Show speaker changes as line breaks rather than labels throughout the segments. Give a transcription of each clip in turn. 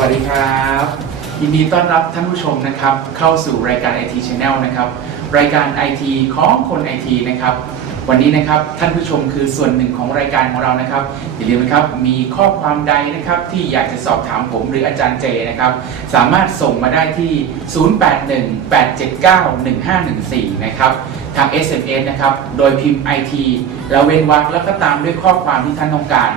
วัสดีครับ ยินดีต้อนรับท่านผู้ชมนะครับ เข้าสู่รายการ IT Channel นะครับ รายการ IT ของคน IT นะครับ วันนี้นะครับท่านผู้ชมคือส่วนหนึ่งของรายการของเรานะครับ อย่าลืมนะครับมีข้อความใดนะครับ ที่อยากจะสอบถามผมหรืออาจารย์เจนะครับ สามารถส่งมาได้ที่ 0818791514 นะครับทาง SMS นะครับ โดยพิมพ์ IT แล้วเว้นวรรคแล้วก็ตามด้วยข้อความที่ท่านต้องการ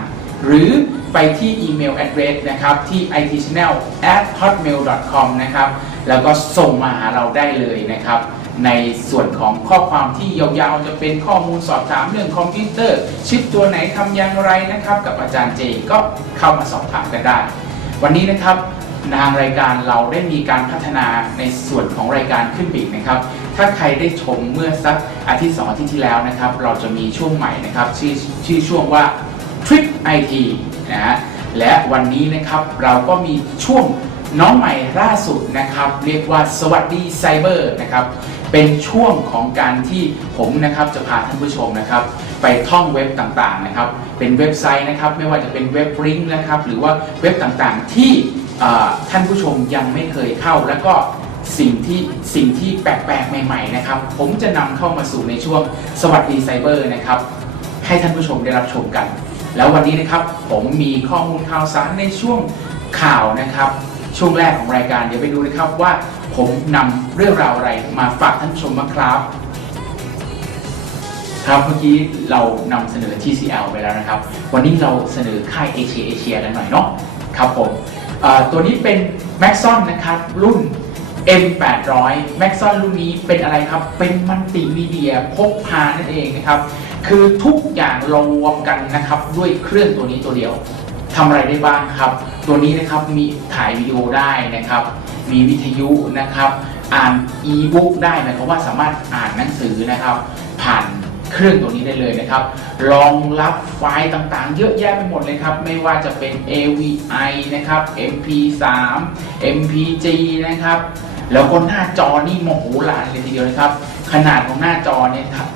หรือไปที่อีเมล address นะครับที่ itchannel at hotmail com นะครับแล้วก็ส่งมาหาเราได้เลยนะครับ ในส่วนของข้อความที่ยาวๆ จะเป็นข้อมูลสอบถามเรื่องคอมพิวเตอร์ ชิปตัวไหนทำอย่างไรนะครับ กับอาจารย์เจก็เข้ามาสอบถามกันได้ วันนี้นะครับทางรายการเราได้มีการพัฒนาในส่วนของรายการขึ้นปอีกนะครับ ถ้าใครได้ชมเมื่อสักอาทิตย์สองอาทิตย์ที่แล้วนะครับ เราจะมีช่วงใหม่นะครับชื่อชื่อช่วงว่า Trick IT นะฮะและวันนี้นะครับเราก็มีช่วงน้องใหม่ล่าสุดนะครับ เรียกว่าสวัสดีไซเบอร์นะครับเป็นช่วงของการที่ผมนะครับจะพาท่านผู้ชมนะครับ ไปท่องเว็บต่างๆนะครับ เป็นเว็บไซต์นะครับ ไม่ว่าจะเป็นเว็บริงก์นะครับ หรือว่าเว็บต่างๆที่ท่านผู้ชมยังไม่เคยเข้า แล้วก็สิ่งที่สิ่งที่แปลกๆใหม่ ๆนะครับ ผมจะนำเข้ามาสู่ในช่วงสวัสดีไซเบอร์นะครับ ให้ท่านผู้ชมได้รับชมกัน แล้ววันนี้นะครับผมมีข้อมูลข่าวสารในช่วงข่าวนะครับ ช่วงแรกของรายการเดี๋ยวไปดูนะครับว่าผมนำเรื่องราวอะไรมาฝากท่านผู้ชมบ้างครับ ครับเมื่อกี้เรานำเสนอ TCL ไปแล้วนะครับ วันนี้เราเสนอค่ายเอเชียเอเชียกันหน่อยเนาะครับผมตัวนี้เป็น Maxon นะครับ รุ่น M800 Maxon รุ่นนี้เป็นอะไรครับ เป็นมัลติมีเดียพกพานั่นเองนะครับ คือทุกอย่างรวมกันนะครับด้วยเครื่องตัวนี้ตัวเดียวทำอะไรได้บ้างครับ ตัวนี้นะครับมีถ่ายวิดีโอได้นะครับ มีวิทยุนะครับ อ่านอีบุ๊กได้หมายความว่าสามารถอ่านหนังสือนะครับ ผ่านเครื่องตัวนี้ได้เลยนะครับรองรับไฟล์ต่างๆ เยอะแยะไปหมดเลยครับ ไม่ว่าจะเป็น AVI นะครับ MP3 MPG นะครับ แล้วก็หน้าจอนี่โมโหลานเลยทีเดียวนะครับ ขนาดของหน้าจอเนี่ยครับ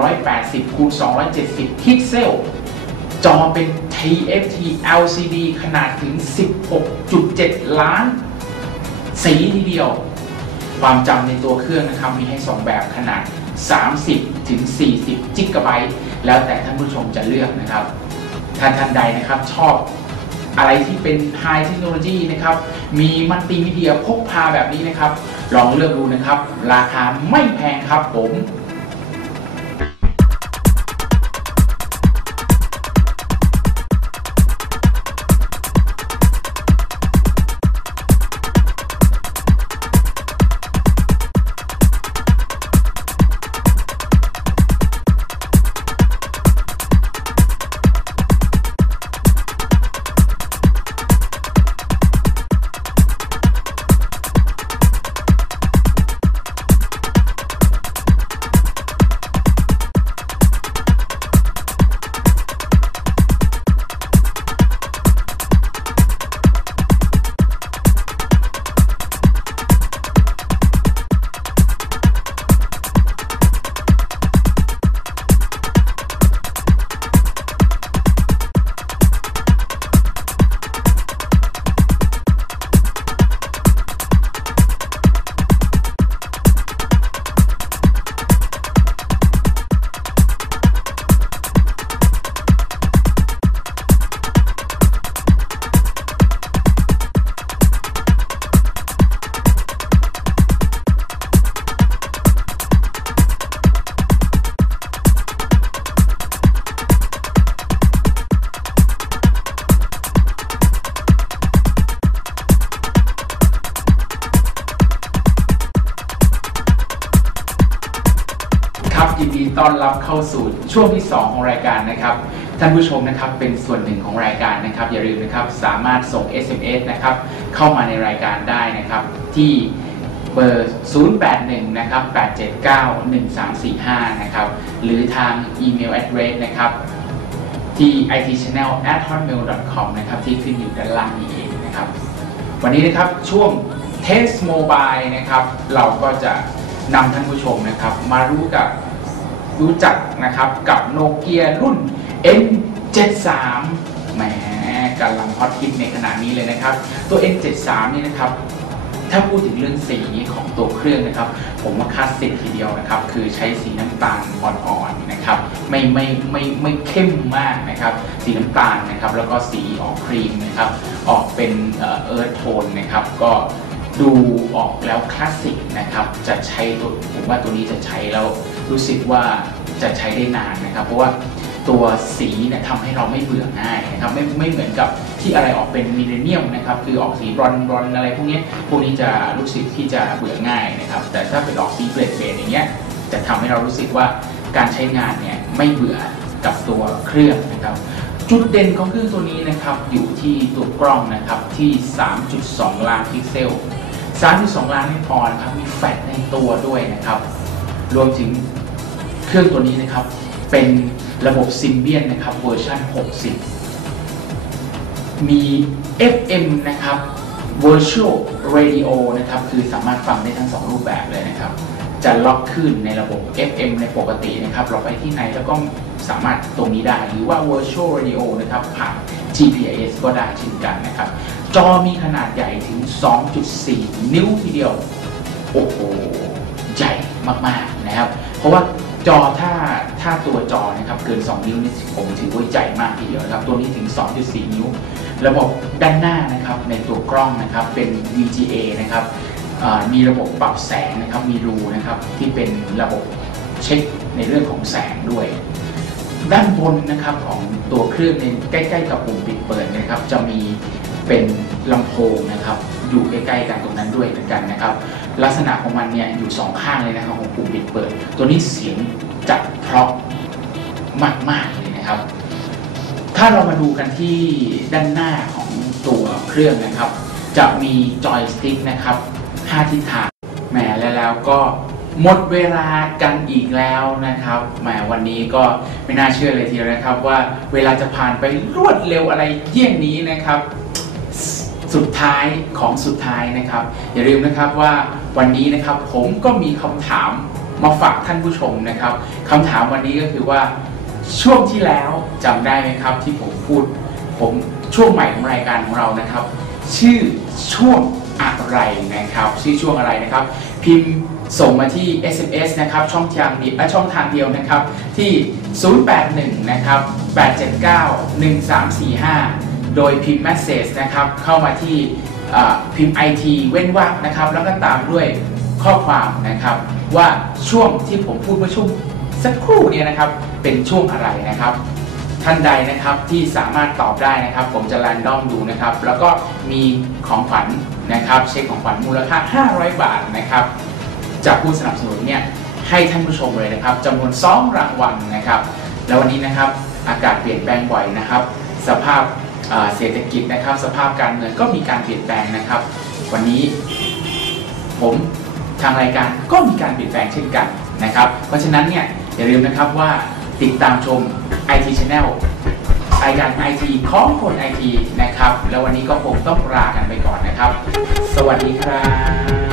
480คูณ270 พิกเซล จอเป็น TFT LCD ขนาดถึง 16.7 ล้าน สีทีเดียว ความจำในตัวเครื่องนะครับ มีให้ 2 แบบขนาด 30ถึง40 จิกะไบต์แล้วแต่ท่านผู้ชมจะเลือกนะครับถ้านท่านใดนะครับชอบ อะไรที่เป็นไฮเทคโนโลยีนะครับ มีมัลติมีเดียพกพาแบบนี้นะครับ ลองเลือกดูนะครับ ราคาไม่แพงครับผม ต้อนรับเข้าสู่ช่วงที่ 2 ของรายการนะครับ ท่านผู้ชมนะครับเป็นส่วนหนึ่งของรายการนะครับ อย่าลืมนะครับสามารถส่ง SMS นะครับเข้ามาในรายการได้นะครับที่เบอร์ 081 นะครับ 879 1345 นะครับ หรือทางอีเมล address นะครับ ที่ itchannel at hotmail com นะครับ ที่ขึ้นอยู่ด้านล่างนี้เองนะครับ วันนี้นะครับช่วง Test Mobile นะครับ เราก็จะนำท่านผู้ชมนะครับ มารู้กับ รู้จักนะครับกับโนเกียรุ่น N73 แหมกำลังฮอตฮิตในขณะนี้เลยนะครับ ตัว N73 นี่นะครับถ้าพูดถึงเรื่องสีของตัวเครื่องนะครับ ผมว่าคลาสสิกทีเดียวนะครับ คือใช้สีน้ำตาลอ่อนๆนะครับ ไม่ไม่ไม่ไม่เข้มมากนะครับ สีน้ำตาลนะครับ แล้วก็สีออกครีมนะครับ ออกเป็นเอิร์ธโทนนะครับ ก็ ดูออกแล้วคลาสสิกนะครับ จะใช้ตัวผมว่าตัวนี้จะใช้แล้วรู้สึกว่าจะใช้ได้นานนะครับ เพราะว่าตัวสีเนี่ยทำให้เราไม่เบื่อง่ายนะครับไม่ไม่เหมือนกับที่อะไรออกเป็นมิเลเนียมนะครับคือออกสีบรอนบรอนอะไรพวกนี้พวกนี้จะรู้สึกที่จะเบื่อง่ายนะครับแต่ถ้าเป็นออกสีเกรดเกรดอย่างเงี้ยจะทำให้เรารู้สึกว่าการใช้งานเนี่ยไม่เบื่อกับตัวเครื่องนะครับ จุดเด่นของเครื่องตัวนี้นะครับอยู่ที่ตัวกล้องนะครับที่ 3.2 ล้านพิกเซล 3.2 ล้านไม่พอนะครับมีแฟลชในตัวด้วยนะครับ รวมถึงเครื่องตัวนี้นะครับ เป็นระบบ Symbian นะครับเวอร์ชัน60 มี FM นะครับ Virtual Radio นะครับ คือสามารถฟังได้ทั้ง 2 รูปแบบเลยนะครับ จะล็อกขึ้นในระบบ FM ในปกตินะครับ เราไปที่ไหนแล้วก็สามารถตรงนี้ได้ หรือว่า Virtual Radio นะครับผ่าน GPS ก็ได้เช่นกันนะครับ จอมีขนาดใหญ่ถึง 2.4 นิ้วทีเดียว โอ้โห ใหญ่มากๆนะครับ เพราะว่าจอถ้าถ้าตัวจอนะครับเกิน 2 นิ้วนี่ผมถือว่าใหญ่มากทีเดียวนะครับ ตัวนี้ถึง 2.4 นิ้ว ระบบด้านหน้านะครับในตัวกล้องนะครับเป็น VGA นะครับมีระบบปรับแสงนะครับ มีรูนะครับที่เป็นระบบเช็คในเรื่องของแสงด้วย ด้านบนนะครับของตัวเครื่องในใกล้ๆกับปุ่มปิดเปิดนะครับ จะมีเป็นลำโพงนะครับ อยู่ใกล้ๆกันตรงนั้นด้วยเหมือนกันนะครับ ลักษณะของมันเนี่ยอยู่สองข้างเลยนะครับของปุ่มปิดเปิด ตัวนี้เสียงจัดเพราะมากๆเลยนะครับ ถ้าเรามาดูกันที่ด้านหน้าของตัวเครื่องนะครับ จะมีจอยสติ๊กนะครับ5ทิศทางแหมแล้วแล้วก็ หมดเวลากันอีกแล้วนะครับแหมวันนี้ก็ไม่น่าเชื่อเลยทีเดียวนะครับ ว่าเวลาจะผ่านไปรวดเร็วอะไรเยี่ยงนี้นะครับ สุดท้ายของสุดท้ายนะครับ อย่าลืมนะครับว่าวันนี้นะครับผมก็มีคำถามมาฝากท่านผู้ชมนะครับคำถามวันนี้ก็คือว่าช่วงที่แล้วจำได้ไหมครับที่ผมพูด ผมช่วงใหม่ของรายการของเรานะครับ ชื่อช่วงอะไรนะครับ ชื่อช่วงอะไรนะครับ พิมพ์ ส่งมาที่ SMS นะครับช่องทางเดียวช่องทางเดียวนะครับที่ 081 นะครับ 879 1345 โดยพิมพ์ message นะครับเข้ามาที่พิมพ์ IT เว้นวรรคนะครับ แล้วก็ตามด้วยข้อความนะครับ ว่าช่วงที่ผมพูดเมื่อช่วงสักครู่เนี่ยนะครับเป็นช่วงอะไรนะครับท่านใดนะครับที่สามารถตอบได้นะครับ ผมจะแรนดอมดูนะครับ แล้วก็มีของขวัญนะครับ เช็คของขวัญมูลค่า 500 บาทนะครับ จากผู้สนับสนุนเนี่ยให้ท่านผู้ชมเลยนะครับจำนวน2รางวัลนะครับ แล้ววันนี้นะครับอากาศเปลี่ยนแปลงบ่อยนะครับ สภาพเศรษฐกิจนะครับ สภาพการเงินก็มีการเปลี่ยนแปลงนะครับ วันนี้ผมทางรายการก็มีการเปลี่ยนแปลงเช่นกันนะครับ เพราะฉะนั้นเนี่ยอย่าลืมนะครับว่าติดตามชม IT Channel รายการ IT ของคน IT นะครับ แล้ววันนี้ก็คงต้องลากันไปก่อนนะครับ สวัสดีครับ